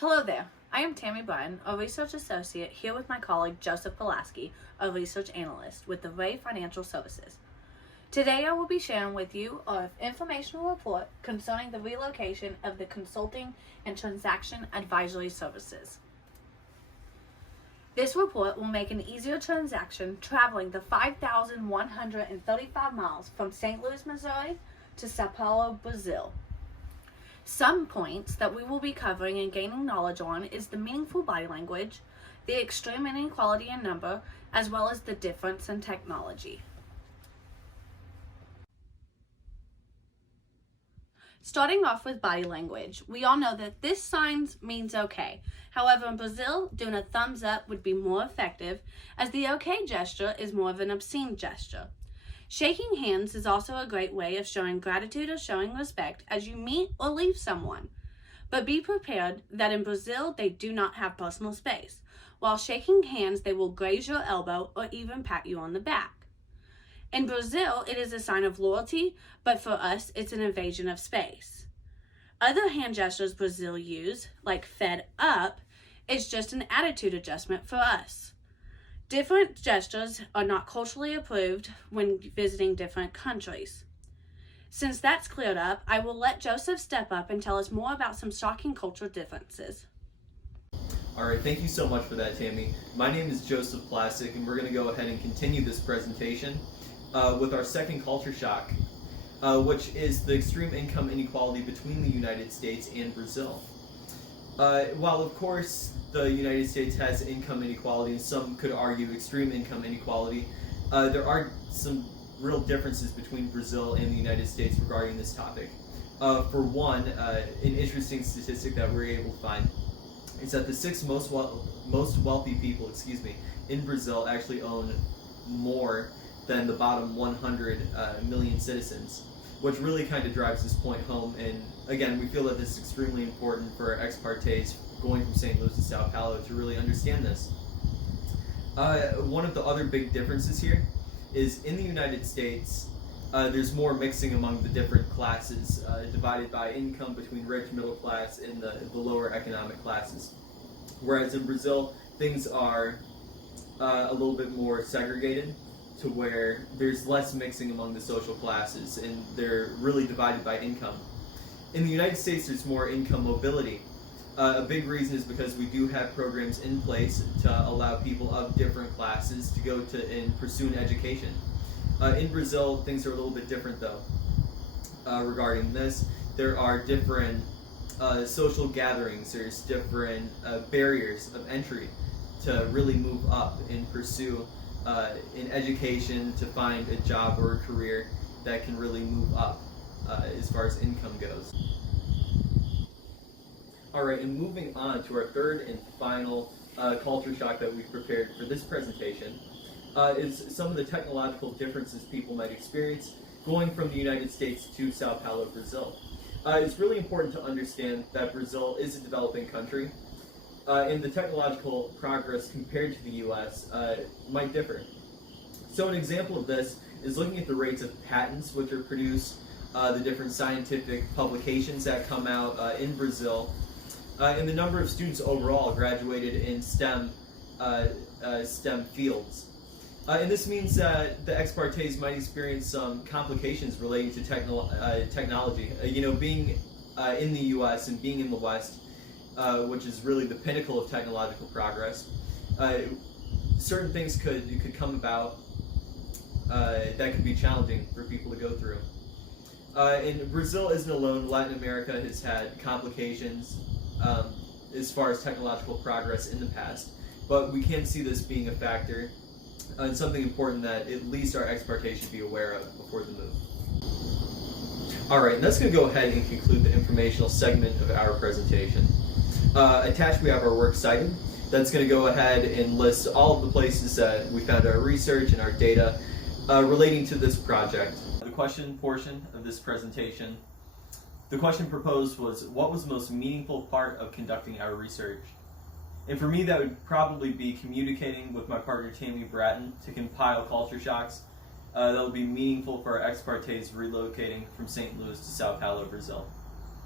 Hello there, I am Tammy Bryan, a research associate here with my colleague Joseph Pulaski, a research analyst with the Ray Financial Services. Today I will be sharing with you an informational report concerning the relocation of the consulting and transaction advisory services. This report will make an easier transaction traveling the 5,135 miles from St. Louis, Missouri to Sao Paulo, Brazil. Some points that we will be covering and gaining knowledge on is the meaningful body language, the extreme inequality in number, as well as the difference in technology. Starting off with body language, we all know that this sign means okay. However, in Brazil, doing a thumbs up would be more effective, as the okay gesture is more of an obscene gesture. Shaking hands is also a great way of showing gratitude or showing respect as you meet or leave someone. But be prepared that in Brazil, they do not have personal space. While shaking hands, they will graze your elbow or even pat you on the back. In Brazil, it is a sign of loyalty, but for us, it's an invasion of space. Other hand gestures Brazil use, like fed up, is just an attitude adjustment for us. Different gestures are not culturally approved when visiting different countries. Since that's cleared up, I will let Joseph step up and tell us more about some shocking cultural differences. All right, thank you so much for that, Tammy. My name is Joseph Plastic, and we're going to go ahead and continue this presentation with our second culture shock, which is the extreme income inequality between the United States and Brazil. While, of course, the United States has income inequality, and some could argue extreme income inequality, there are some real differences between Brazil and the United States regarding this topic. For one, an interesting statistic that we're able to find is that the six most wealthy people, in Brazil actually own more than the bottom 100 million citizens, which really kind of drives this point home. And again, we feel that this is extremely important for our ex partes going from St. Louis to Sao Paulo to really understand this. One of the other big differences here is in the United States, there's more mixing among the different classes, divided by income between rich, middle class, and the lower economic classes. Whereas in Brazil, things are a little bit more segregated, to where there's less mixing among the social classes, and they're really divided by income. In the United States, there's more income mobility. A big reason is because we do have programs in place to allow people of different classes to go to and pursue an education. In Brazil, things are a little bit different though. Regarding this, there are different social gatherings, there's different barriers of entry to really move up and pursue in education, to find a job or a career that can really move up as far as income goes. Alright, and moving on to our third and final culture shock that we've prepared for this presentation is some of the technological differences people might experience going from the United States to Sao Paulo, Brazil. It's really important to understand that Brazil is a developing country, and the technological progress compared to the US might differ. So an example of this is looking at the rates of patents which are produced, the different scientific publications that come out in Brazil, and the number of students overall graduated in STEM fields. And this means that the ex partes might experience some complications relating to technology. Being in the US and being in the West, which is really the pinnacle of technological progress, certain things could come about that could be challenging for people to go through. And Brazil isn't alone. Latin America has had complications as far as technological progress in the past, but we can see this being a factor and something important that at least our ex partes should be aware of before the move. Alright, and that's going to go ahead and conclude the informational segment of our presentation. Attached we have our works cited. That's going to go ahead and list all of the places that we found our research and our data relating to this project. The question portion of this presentation, the question proposed was, what was the most meaningful part of conducting our research? And for me, that would probably be communicating with my partner Tammy Bratton to compile culture shocks that will be meaningful for our ex partes relocating from St. Louis to Sao Paulo, Brazil.